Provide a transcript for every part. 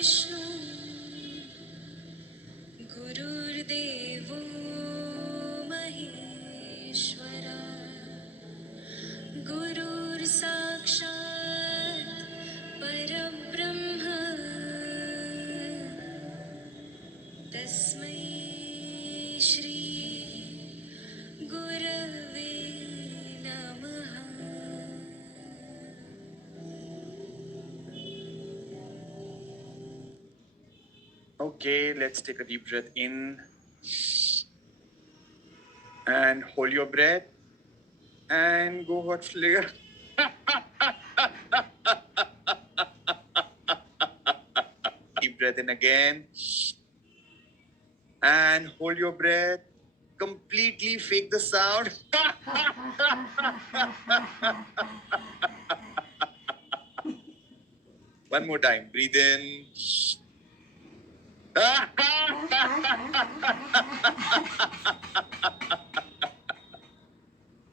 विष्णु गुरुर्देवो महेश्वरा गुरुर्साक्षात् परब्रह्म तस्मै श्री गुरवे नमः. Okay, let's take a deep breath in and hold your breath and go hot flare. Deep breath in again and hold your breath. Completely fake the sound. One more time. Breathe in.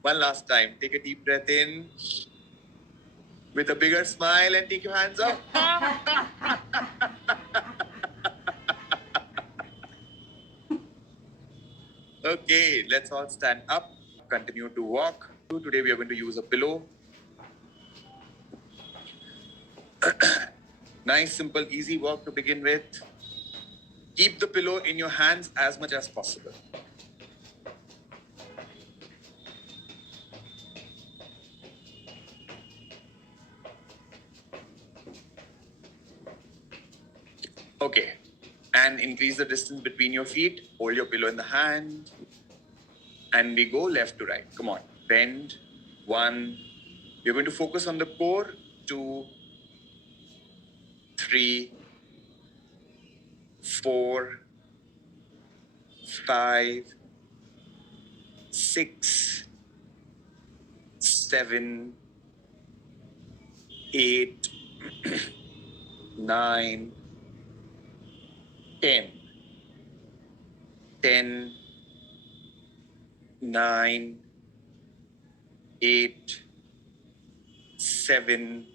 One last time. Take a deep breath in with a bigger smile and take your hands up. Okay, let's all stand up. Continue to walk. Today we are going to use a pillow. Nice, simple, easy walk to begin with. Keep the pillow in your hands as much as possible. Okay. And increase the distance between your feet. Hold your pillow in the hand. And we go left to right. Come on. Bend. 1. You're going to focus on the core. 2, 3, 4, 5, 6, 7, 8, 9, 10. 10, 9, 8, 7,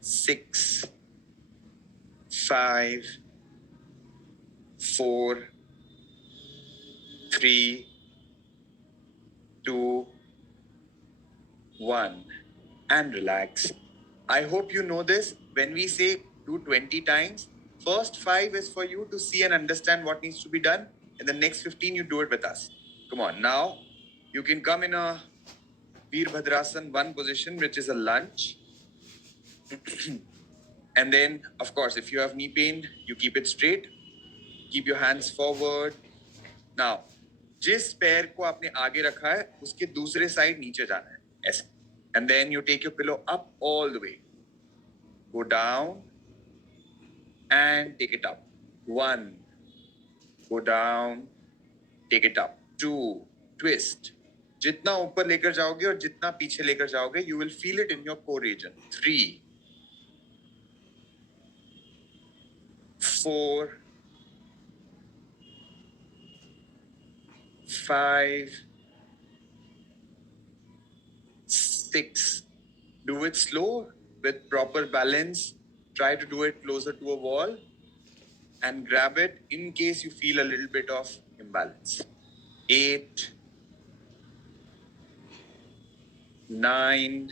6, 5, 4, 3, 2, 1. And relax. I hope you know this. When we say do 20 times, first 5 is for you to see and understand what needs to be done. And the next 15, you do it with us. Come on. Now, you can come in a Veerbhadrasana 1 position, which is a lunge. And then, of course, if you have knee pain, you keep it straight. Keep your hands forward. Now, जिस पैर को आपने आगे रखा है, उसके दूसरे side नीचे जाना है. ऐसे. And then you take your pillow up all the way. Go down and take it up. 1. Go down. Take it up. 2. Twist. जितना ऊपर लेकर जाओगे और जितना पीछे लेकर जाओगे, you will feel it in your core region. 3. 4. 5. 6. Do it slow with proper balance. Try to do it closer to a wall and grab it in case you feel a little bit of imbalance. 8, 9,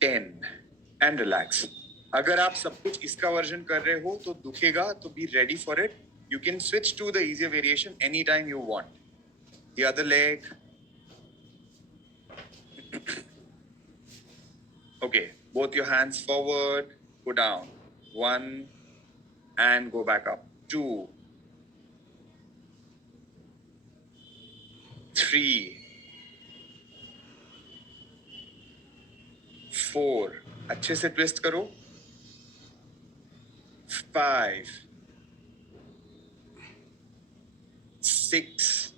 10 and relax. अगर आप सब कुछ इसका version कर रहे हो तो दुखेगा, तो be ready for it. You can switch to the easier variation anytime you want. The other leg. Okay, both your hands forward, go down. 1 and go back up. 2, 3, 4. अच्छे से ट्विस्ट करो. 5, 6,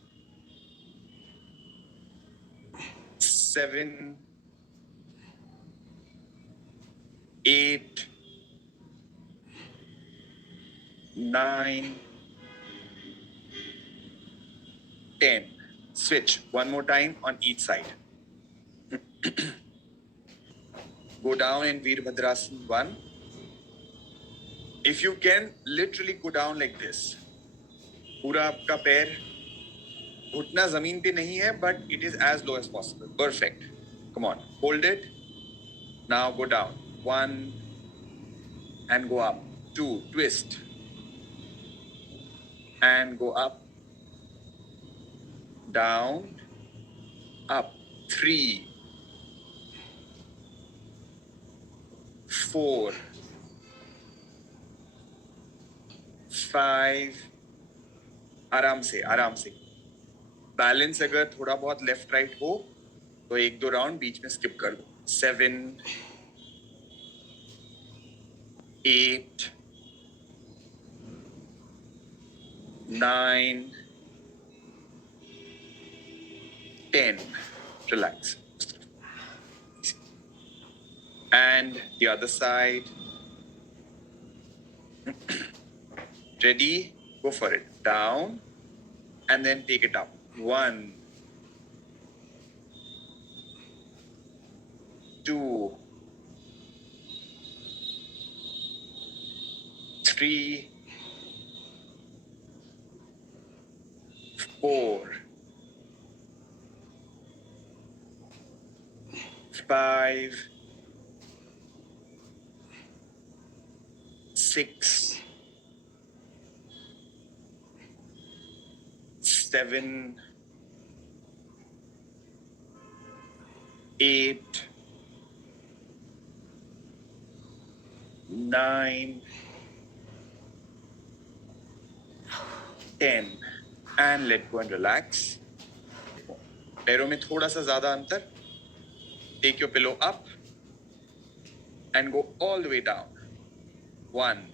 7, 8, 9, 10. Switch one more time on each side. Go down in Veerbhadrasana 1. If you can, literally go down like this. पूरा आपका पैर घुटना जमीन पे नहीं है, but it is as low as possible. Perfect. Come on, hold it. Now go down. 1 and go up. 2, twist. And go up. Down. Up. 3, 4, 5. आराम से बैलेंस अगर थोड़ा बहुत लेफ्ट राइट हो तो 1-2 राउंड बीच में स्किप कर दो. 7, 8, 9, 10. Relax. And the other side. Ready? Go for it. Down and then take it up. 1, 2, 3, 4, 5, 6, 7, 8, 9, 10. And let go and relax. पैरों में थोड़ा सा ज्यादा अंतर. Take your pillow up and go all the way down. 1.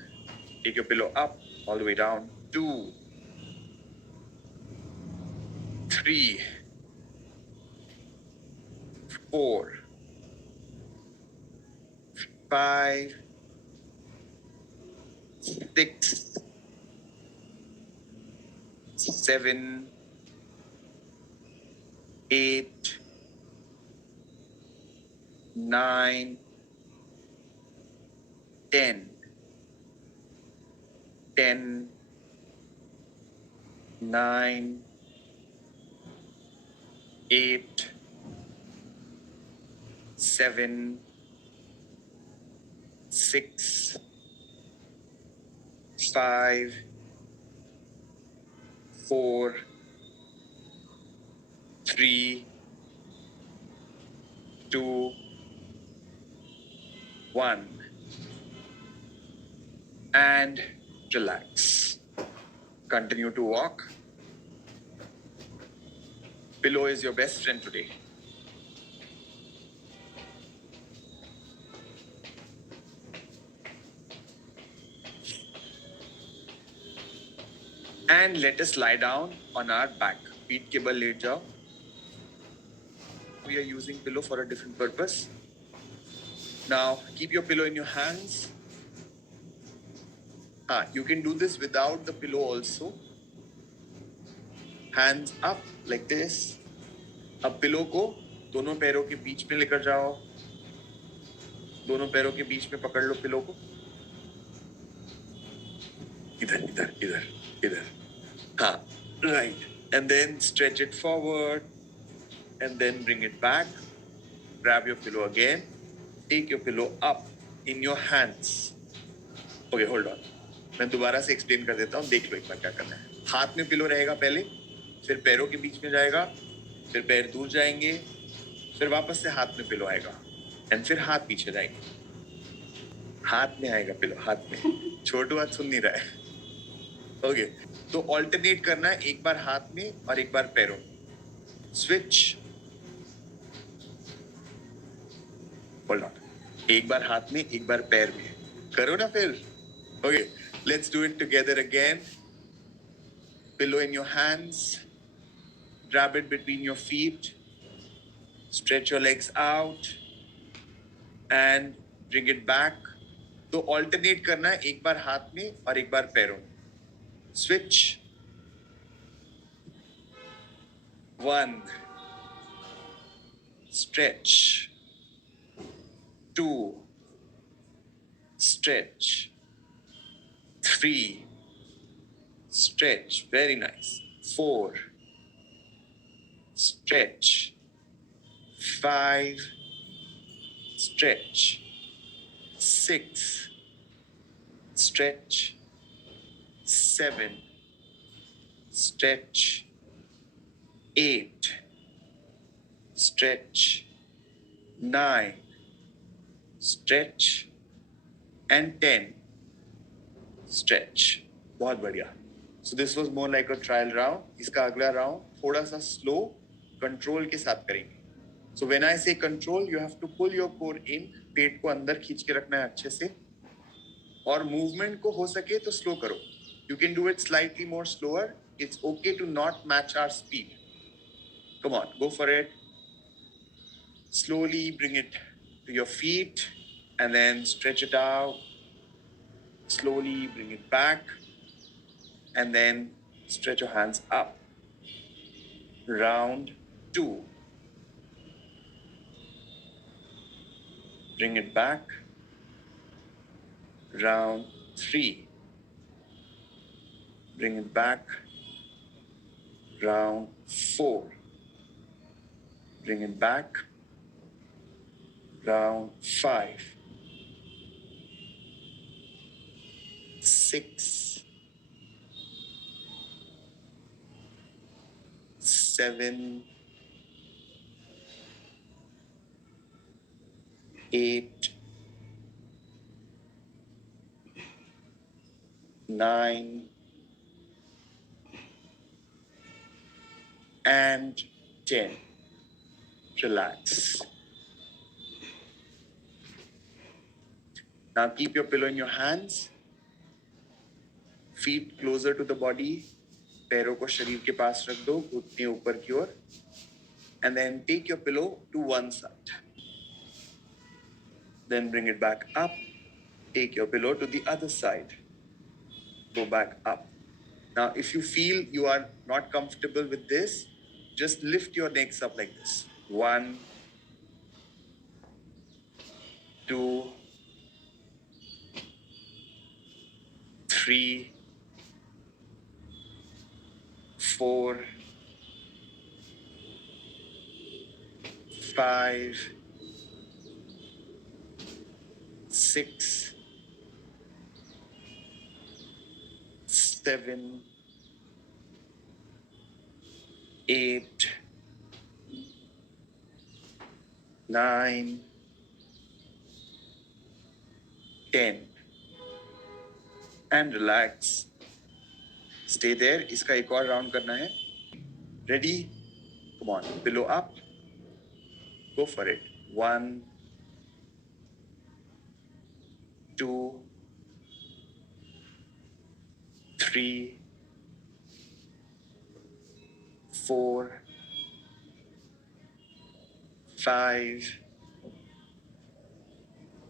Take your pillow up all the way down. 2, 3, 4, 5, 6, 7, 8, 9, 10. 10, 9, 8, 7, 6, 5, 4, 3, 2, 1. And relax. Continue to walk. Pillow is your best friend today. And let us lie down on our back. Feet के बल late जाओ. We are using pillow for a different purpose. Now keep your pillow in your hands. You can do this without the pillow also. Hands up like this. अब pillow को दोनों पैरों के बीच में लेकर जाओ. दोनों पैरों के बीच में पकड़ लो पिलो को. इधर इधर इधर इधर. Right. And then stretch it forward and then bring it back. Grab your pillow again. Take your pillow up in your hands. Okay, hold on. मैं दोबारा से एक्सप्लेन कर देता हूँ. देख लो एक बार क्या करना है. हाथ में पिलो रहेगा पहले, फिर पैरों के बीच में जाएगा, फिर पैर दूर जाएंगे, फिर वापस से हाथ में पिलो आएगा, एंड फिर हाथ पीछे जाएंगे. हाथ में आएगा पिलो, हाथ में. छोटू हाथ सुन नहीं रहा है. ओके, तो ऑल्टरनेट करना है. एक बार हाथ में और एक बार पैरों में. स्विच. Hold on. एक बार हाथ में, एक बार पैर में. करो ना फिर. Okay, let's do it together again. Pillow in your hands. Grab it between your feet. Stretch your legs out and bring it back. तो alternate करना है. एक बार हाथ में और एक बार पैरों में. Switch. 1. Stretch. 2, stretch, 3, stretch, very nice, 4, stretch, 5, stretch, 6, stretch, 7, stretch, 8, stretch, 9, stretch, and 10, stretch. बहुत बढ़िया. So this was more like a trial round. इसका अगला round थोड़ा सा slow control के साथ करेंगे. So when I say control, you have to pull your core in. पेट को अंदर खींच के रखना है अच्छे से. और movement को हो सके तो slow करो. You can do it slightly more slower. It's okay to not match our speed. Come on, go for it. Slowly bring it to your feet and then stretch it out. Slowly bring it back and then stretch your hands up. Round 2. Bring it back. Round 3. Bring it back. Round 4. Bring it back. Round 5. 6. 7. 8. 9. And 10. Relax. Now keep your pillow in your hands. Feet closer to the body. पैरों को शरीर के पास रख दो, घुटने ऊपर की ओर. And then take your pillow to one side. Then bring it back up. Take your pillow to the other side. Go back up. Now, if you feel you are not comfortable with this, just lift your legs up like this. 1, 2, 3, 4, 5, 6, 7, 8, 9, 10. And relax. Stay there. इसका एक और round करना है. Ready? Come on. Pillow up. Go for it. 1, 2, 3, 4, 5,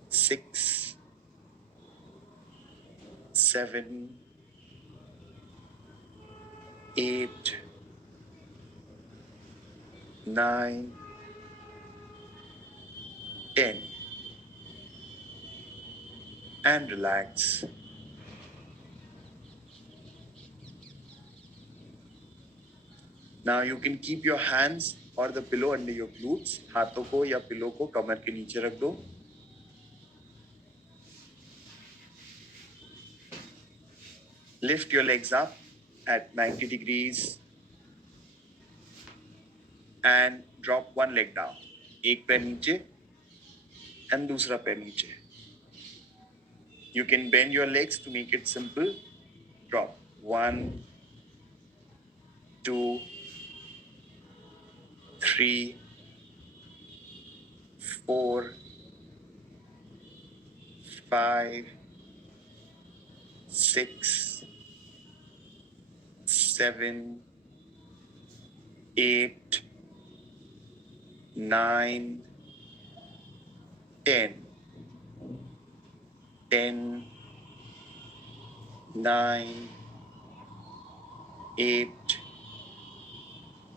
6, 7, 8, 9, 10. And relax. Now you can keep your hands or the pillow under your glutes. हाथों को या pillow को कमर के नीचे रख दो. Lift your legs up at 90 degrees and drop one leg down. एक पैर नीचे and दूसरा पैर नीचे. You can bend your legs to make it simple. Drop 1, 2, 3, 4, 5, 6, 7, 8, 9, 10. 10, 9, 8,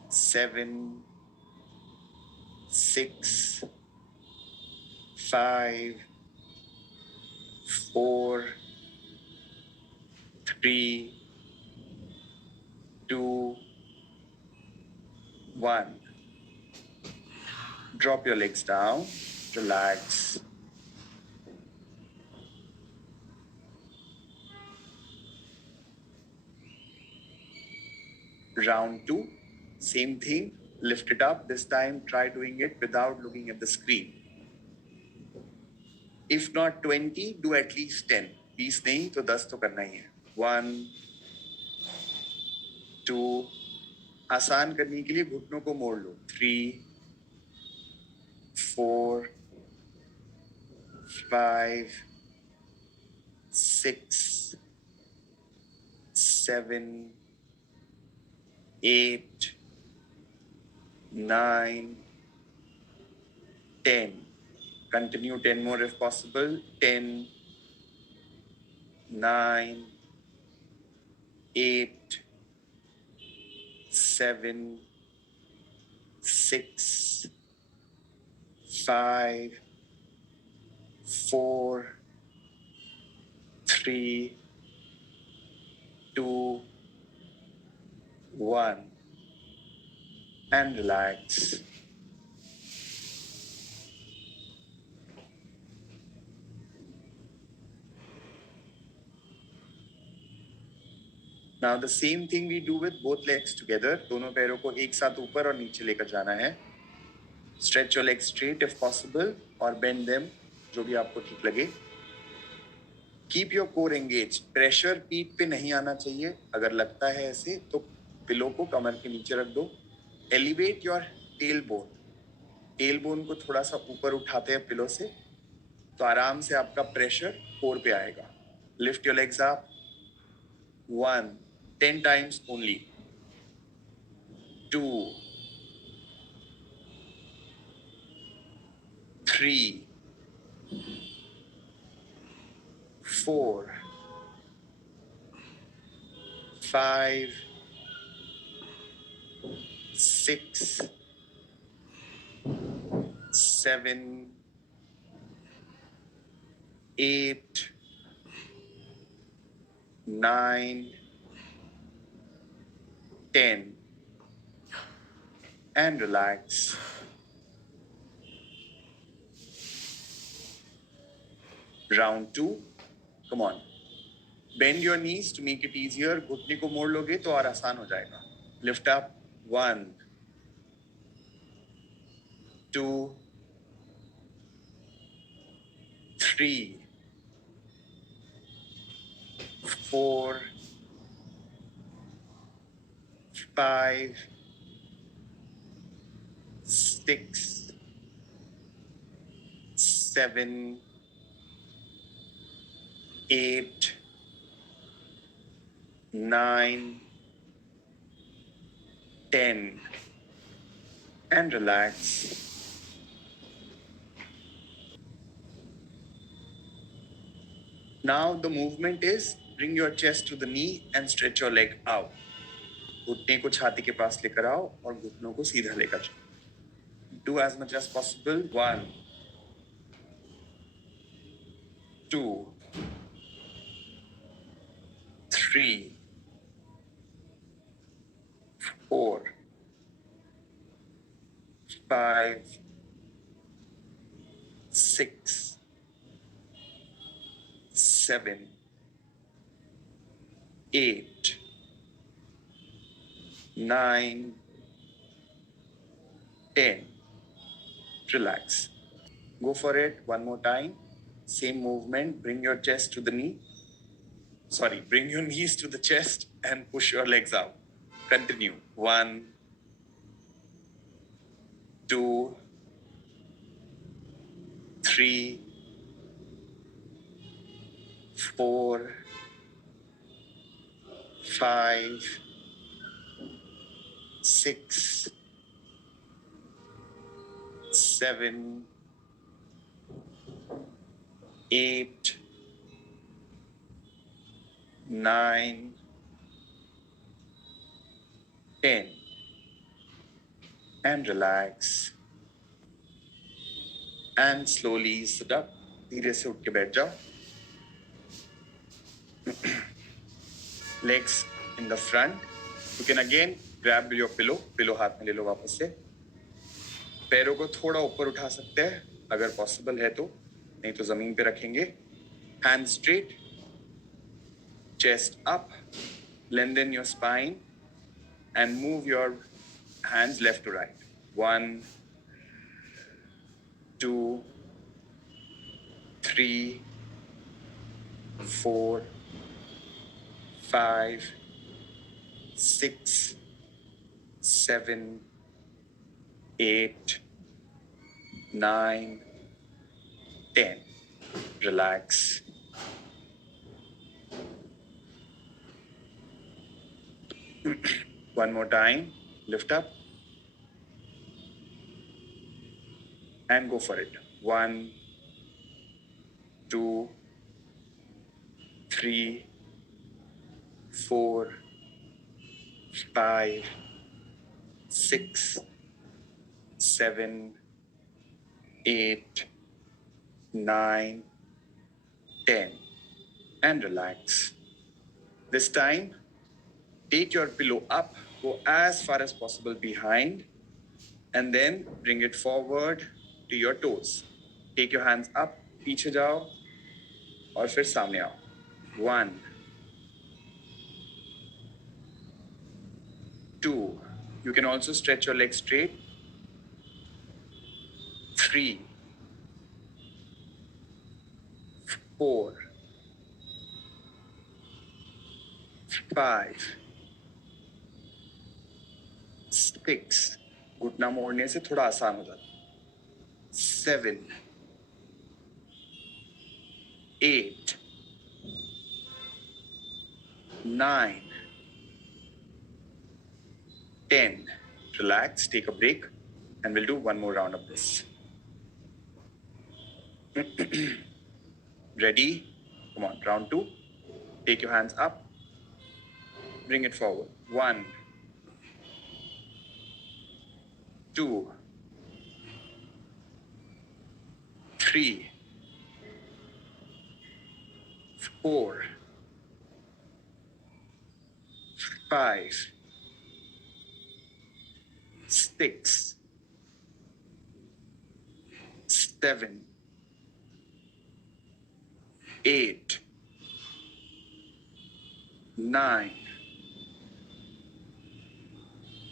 7, 6, 5, 4, 3, 2, 1. Drop your legs down, relax. Round 2, same thing, lift it up. This time try doing it without looking at the screen. If not 20, do at least 10. 20 नहीं तो 10 तो करना ही है. 1, 2, आसान करने के लिए घुटनों को मोड़ लो. 3, 4, 5, 6, 7, 8, 9, 10. Continue 10 more if possible. 10, 9, 8, 7, 6, 5, 4, 3, 2, 1. And relax. Now the same thing we do with both legs together. दोनों पैरों को एक साथ ऊपर और नीचे लेकर जाना है. Stretch your legs straight if possible और bend them, जो भी आपको ठीक लगे. Keep your core engaged. Pressure पीठ पे नहीं आना चाहिए. अगर लगता है ऐसे तो पिलो को कमर के नीचे रख दो. Elevate your tailbone. Tailbone को थोड़ा सा ऊपर उठाते हैं पिलो से, तो आराम से आपका प्रेशर कोर पे आएगा. Lift your legs up. 1, 10 times only. 2, 3, 4, 5, 6, 7, 8, 9, 10. And relax. Round 2. Come on. Bend your knees to make it easier. घुटने को मोड़ लोगे तो और आसान हो जाएगा. Lift up. 1, 2, 3, 4, 5, 6, 7, 8, 9, 10. And relax. Now the movement is bring your chest to the knee and stretch your leg out. घुटने को छाती के पास लेकर आओ और घुटनों को सीधा लेकर जाओ. Do as much as possible. 1, 2, 3, 4, 5, 6, 7, 8, 9, 10. Relax. Go for it one more time. Same movement. Bring your chest to the knee. Bring your knees to the chest and push your legs out. Continue. 1, 2, 3, 4, 5, 6, 7, 8, 9, 10. And relax. and slowly sit up. धीरे से उठ के बैठ जाओ. Legs in the front. You can again grab your pillow. Pillow हाथ में ले लो वापस से. पैरों को थोड़ा ऊपर उठा सकते हैं अगर पॉसिबल है तो, नहीं तो जमीन पे रखेंगे. Hands straight. Chest up. Lengthen your spine and move your hands left to right. 1, 2, 3, 4, 5, 6, 7, 8, 9, 10. Relax. One more time. Lift up. And go for it. 1, 2, 3, 4, 5, 6, 7, 8, 9, 10. And relax. This time, take your pillow up, go as far as possible behind, and then bring it forward to your toes. Take your hands up, पीछे जाओ, और फिर सामने आओ. 1, 2. You can also stretch your legs straight. 3, 4, 5, 6. घुटना मोड़ने से थोड़ा आसान हो जाता है. 7, 8, 9, 10. Relax, take a break, and we'll do one more round of this. Ready? Come on, round 2. Take your hands up. Bring it forward. 1, 2, 3, 4, 5, 6, 7, 8, 9,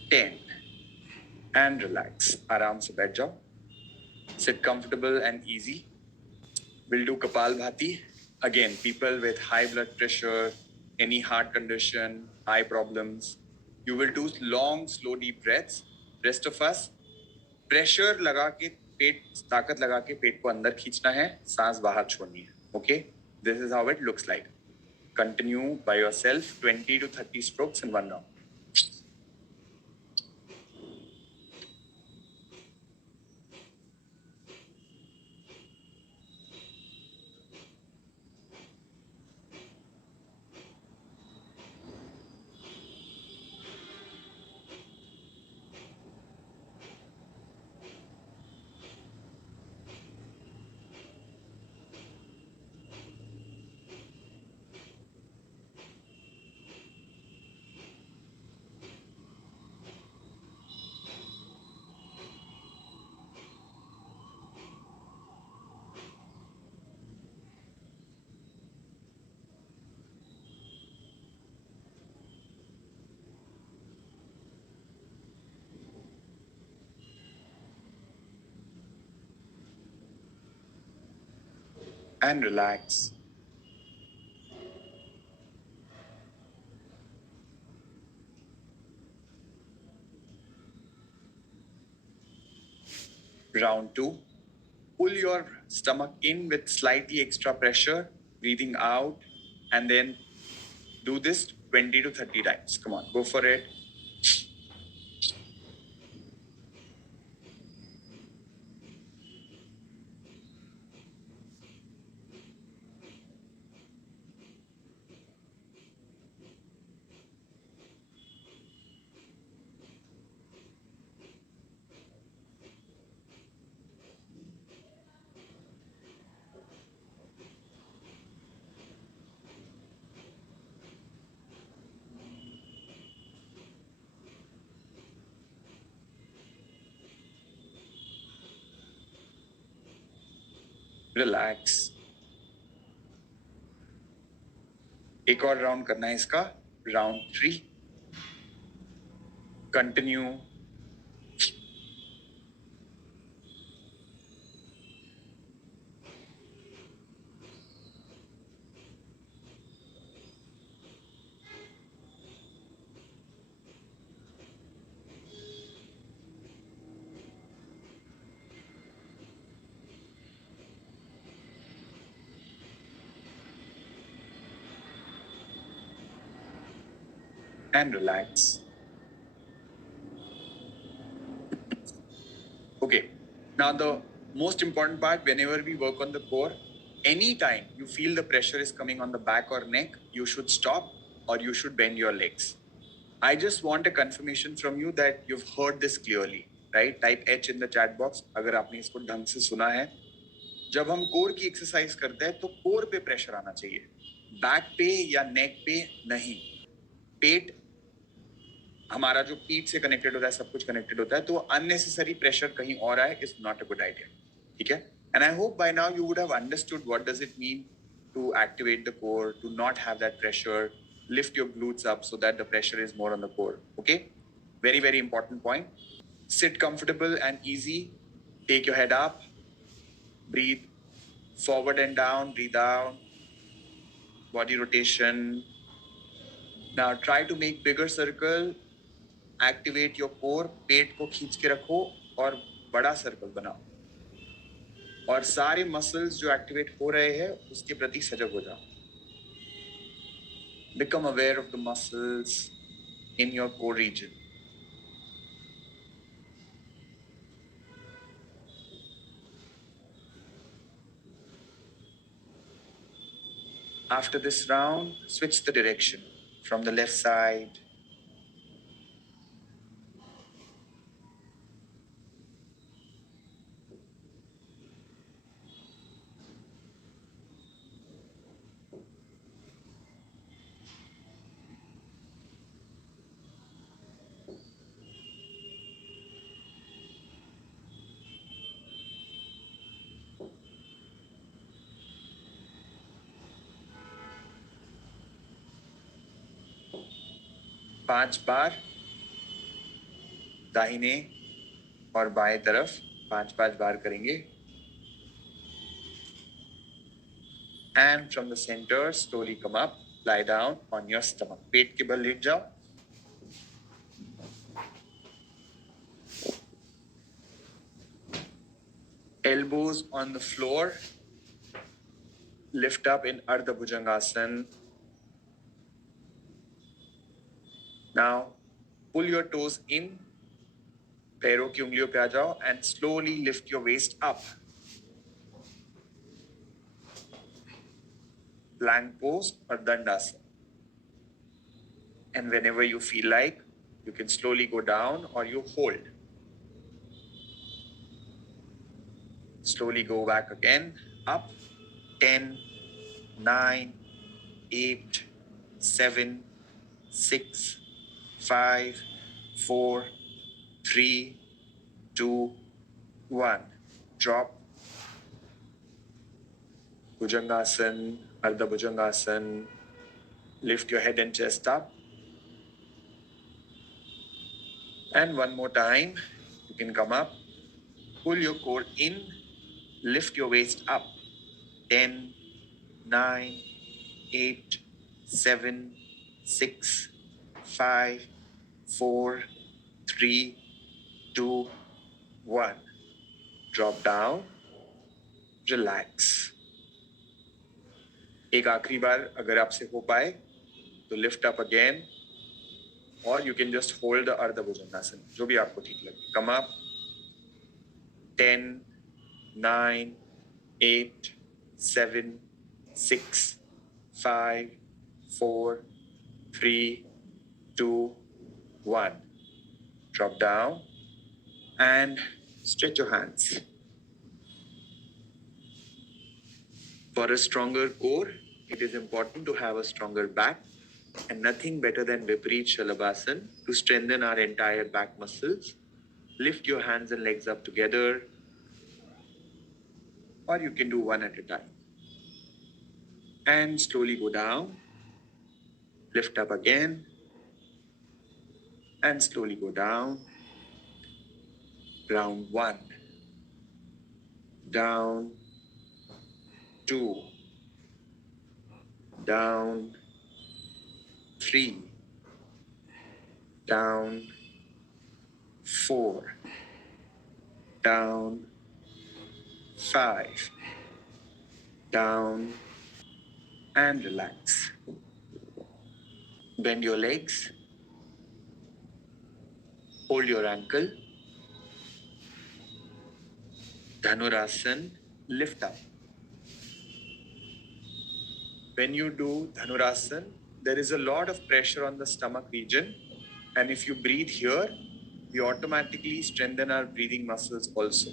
10. And relax. आराम से बैठ जाओ. Sit comfortable and easy. We'll do Kapalbhati. Again, people with high blood pressure, any heart condition, eye problems, you will do long, slow, deep breaths. Rest of us, pressure लगा के पेट, ताकत लगा के पेट को अंदर खींचना है, सांस बाहर छोड़नी है. Okay? This is how it looks like. Continue by yourself 20 to 30 strokes in one round. And relax. Round 2. Pull your stomach in with slightly extra pressure, breathing out, and then do this 20 to 30 times. Come on, go for it. Relax. एक और round करना है इसका. Round 3. Continue. And relax. Okay. Now the most important part, whenever we work on the core, anytime you feel the pressure is coming on the back or neck, you should stop or you should bend your legs. I just want a confirmation from you that you've heard this clearly, right? Type H in the chat box अगर आपने इसको ढंग से सुना है. जब हम core की एक्सरसाइज करते हैं तो कोर पे प्रेशर आना चाहिए, बैक पे या नेक पे नहीं. पेट, हमारा जो पीठ से कनेक्टेड होता है, सब कुछ कनेक्टेड होता है, तो अननेसेसरी प्रेशर कहीं और आए is not a good idea. ठीक है. And I hope by now you would have understood what does it mean to activate the core, to not have that pressure. Lift your glutes up so that the pressure is more on the core. Okay. Very, very important point. Sit comfortable and easy. Take your head up. Breathe forward and down. Breathe out. Body rotation. Now try to make bigger circle. Activate your core. पेट को खींच के रखो और बड़ा circle बनाओ. और सारे muscles जो एक्टिवेट हो रहे हैं उसके प्रति सजग हो जाओ. Become aware of the muscles in your core region. After this round, switch the direction from the left side. पांच बार दाहिने और बाएं तरफ 5-5 बार करेंगे. And from the center, slowly come up, lie down on your stomach. पेट के बल late जाओ. Elbows on the floor. Lift up in Ardha Bhujangasana. Now, pull your toes in. पैरों की उंगलियों पे आ जाओ and slowly lift your waist up. Plank pose or Dandasana. And whenever you feel like, you can slowly go down or you hold. Slowly go back again, up. 10, 9, 8, 7, 6, 5, 4, 3, 2, 1. Drop. Bhujangasana, Ardha Bhujangasana. Lift your head and chest up. And one more time, you can come up. Pull your core in. Lift your waist up. 10, 9, 8, 7, 6, 5, 4, 3, 2, 1. Drop down. Relax. एक आखिरी बार अगर आपसे हो पाए तो lift up again, और you can just hold the अर्ध भुजंगासन, जो भी आपको ठीक लगे. Come up. 10, 9, 8, 7, 6, 5, 4, 3, 2, 1. Drop down and stretch your hands. For a stronger core, it is important to have a stronger back, and nothing better than Viparit Shalabhasana to strengthen our entire back muscles. Lift your hands and legs up together, or you can do one at a time. And slowly go down, lift up again, and slowly go down. Round 1, down, 2, down, 3, down, 4, down, 5, down, and relax. Bend your legs, hold your ankle, Dhanurasana, lift up. When you do Dhanurasana, there is a lot of pressure on the stomach region, and if you breathe here, we automatically strengthen our breathing muscles also.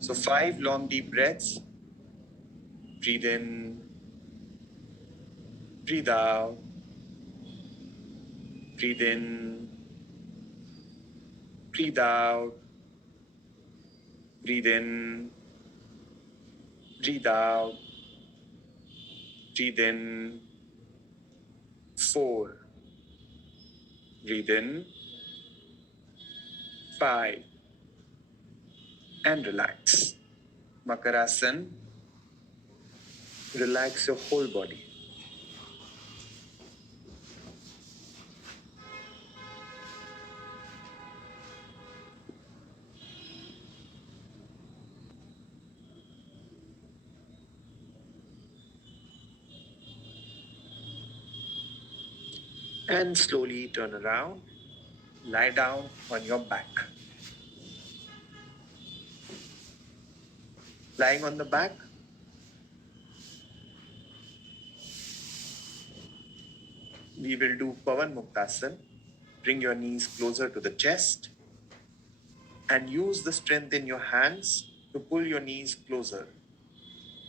So 5 long deep breaths. Breathe in, breathe out, breathe in, breathe out, breathe in, breathe out, breathe in. 4, breathe in, 5, and relax. Makarasana, relax your whole body. And slowly turn around, lie down on your back. Lying on the back, we will do Pavan Muktasana. Bring your knees closer to the chest and use the strength in your hands to pull your knees closer.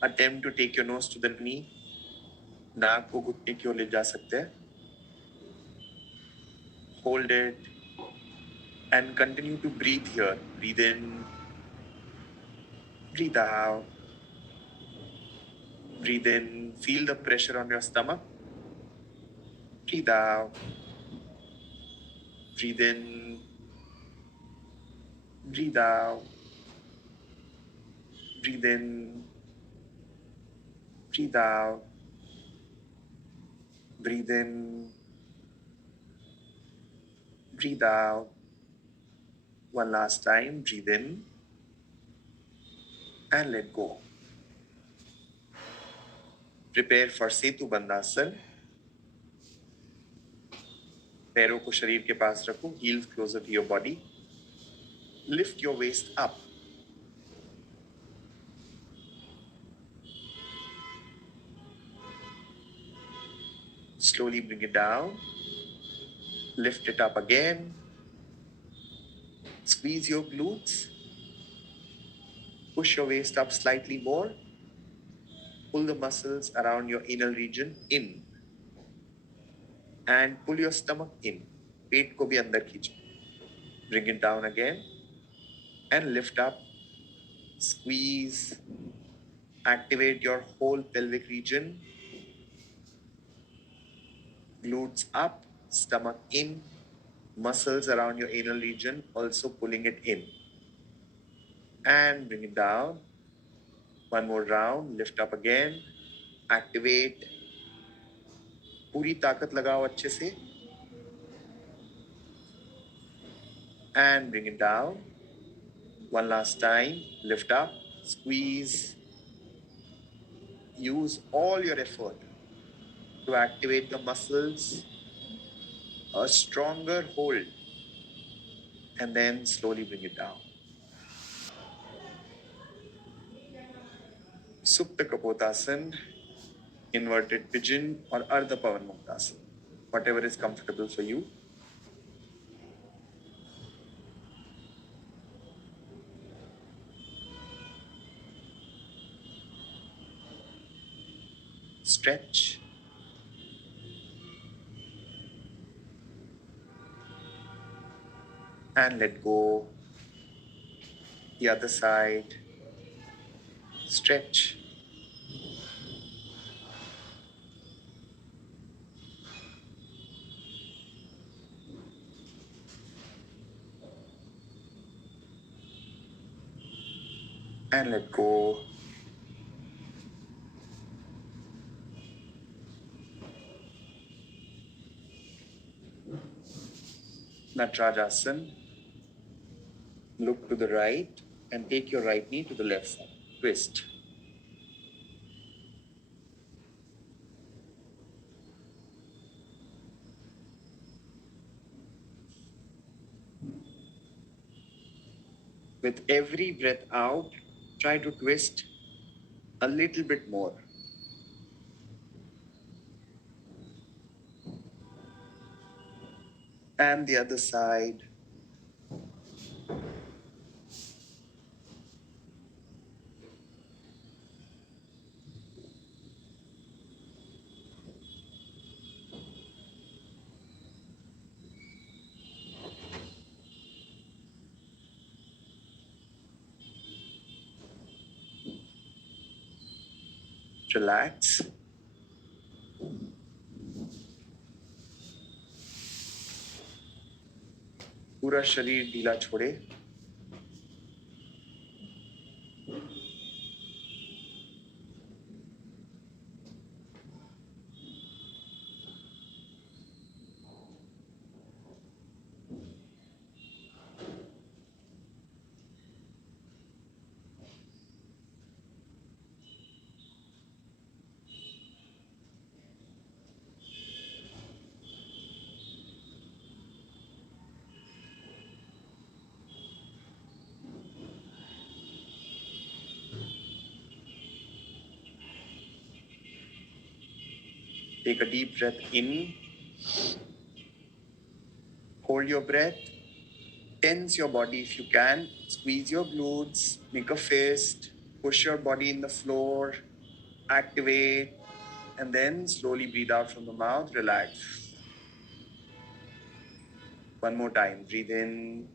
Attempt to take your nose to the knee. नाक को घुटने की ओर ले जा सकते हैं. Hold it and continue to breathe here. Breathe in, breathe out, breathe in. Feel the pressure on your stomach. Breathe out, breathe in, breathe out, breathe in, breathe out, breathe in, breathe out. One last time, breathe in and let go. Prepare for Setu Bandhasan. पैरों को शरीर के पास रखो, heels closer to your body. Lift your waist up. Slowly bring it down. Lift it up again. Squeeze your glutes. Push your waist up slightly more. Pull the muscles around your anal region in. And pull your stomach in. पेट को भी अंदर खींचो. Bring it down again. And lift up. Squeeze. Activate your whole pelvic region. Glutes up, stomach in, muscles around your anal region also pulling it in. And bring it down. One more round, lift up again. Activate. पूरी ताकत लगाओ अच्छे से. And bring it down. One last time, lift up, squeeze. Use all your effort to activate the muscles. A stronger hold. And then slowly bring it down. Supta Kapotasana, inverted pigeon, or Ardha Pavan Muktasana, whatever is comfortable for you. Stretch. And let go. The other side. Stretch. And let go. Natarajasana. Look to the right and take your right knee to the left side. Twist. With every breath out, try to twist a little bit more. And the other side. Relax. पूरा शरीर ढीला छोड़े. Take a deep breath in. Hold your breath. Tense your body if you can. Squeeze your glutes. Make a fist. Push your body in the floor. Activate. And then slowly breathe out from the mouth. Relax. One more time. Breathe in.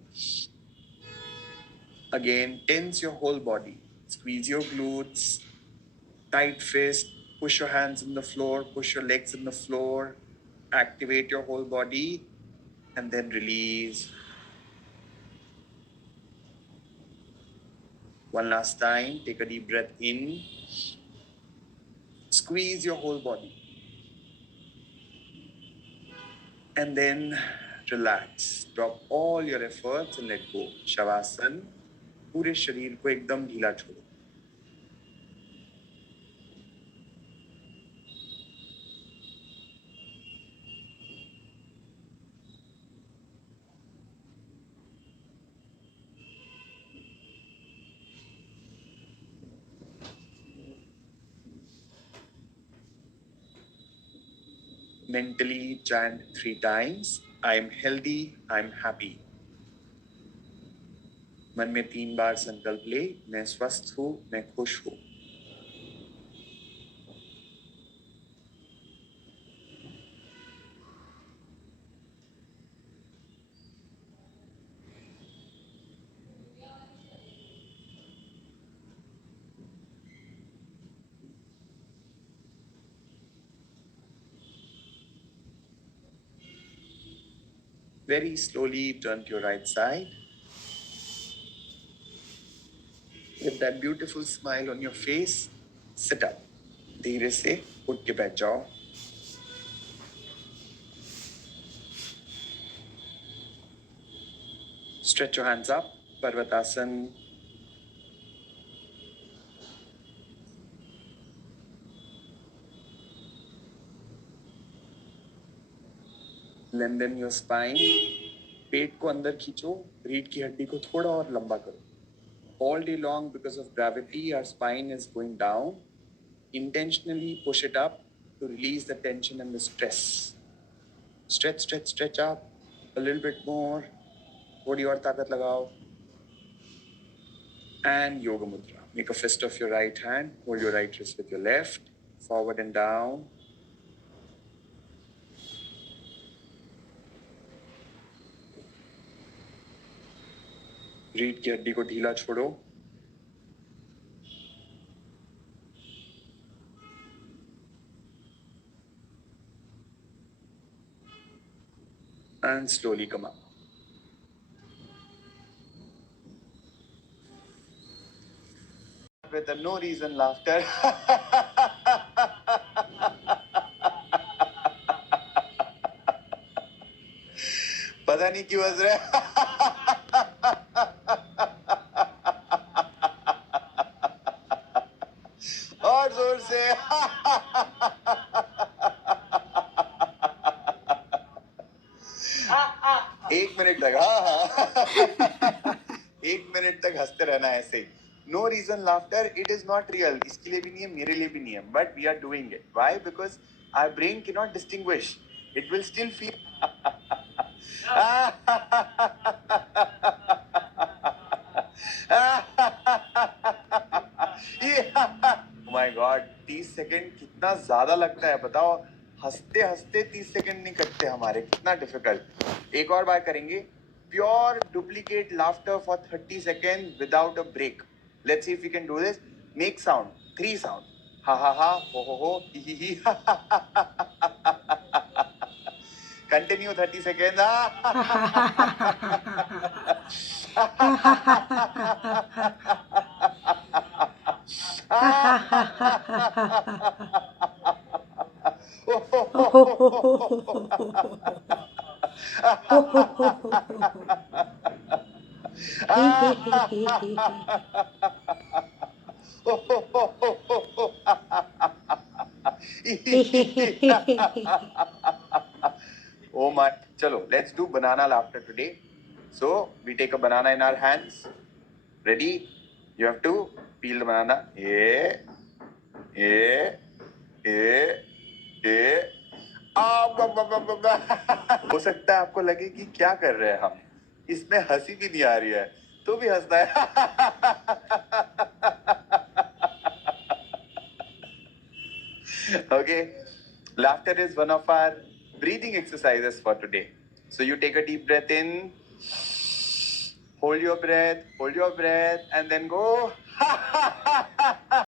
Again, tense your whole body. Squeeze your glutes. Tight fist. Push your hands in the floor. Push your legs in the floor. Activate your whole body. And then release. One last time. Take a deep breath in. Squeeze your whole body. And then relax. Drop all your efforts and let go. Shavasana. पूरे शरीर को एकदम ढीला छोड़ो. Mentally chant 3 times. I am healthy. I am happy. मन में 3 बार संकल्प ले. मैं स्वस्थ हूँ. मैं खुश हूँ. Very slowly turn to your right side. With that beautiful smile on your face, sit up. धीरे से उठ के बैठ जाओ. Stretch your hands up. Parvatasana. Lengthen your spine. पेट को अंदर खींचो. रीढ़ की हड्डी को थोड़ा और लंबा करो. All day long, because of gravity, our spine is going down. Intentionally push it up to release the tension and the stress. Stretch, stretch, stretch up. A little bit more. थोड़ी और ताकत लगाओ. And Yoga Mudra. Make a fist of your right hand. Hold your right wrist with your left. Forward and down. रीढ़ की हड्डी को ढीला छोड़ो. and slowly come up. With a no reason laughter. पता नहीं क्यों हंस रहे और जोर से एक मिनट तक हाँ 1 मिनट तक हंसते रहना है ऐसे no reason laughter it is not real इसके लिए भी नहीं है मेरे लिए भी नहीं है but we are doing it why because our brain can not distinguish it will still feel my god 30 second कितना ज्यादा लगता है बताओ हंसते हंसते 30 सेकंड नहीं कटते हमारे कितना डिफिकल्ट एक और बार करेंगे pure duplicate laughter for 30 second without a break let's see if you can do this make sound 3 sound हा हो ही ही continue 30 second Oh my, chalo, let's do banana laughter today. So we take a banana in our hands. Ready? You have to peel the banana. हो सकता है आपको लगे कि क्या कर रहे हैं हम इसमें हंसी भी नहीं आ रही है तो भी हंसता है okay laughter is one of our breathing exercises for today so you take a deep breath in hold your breath and then go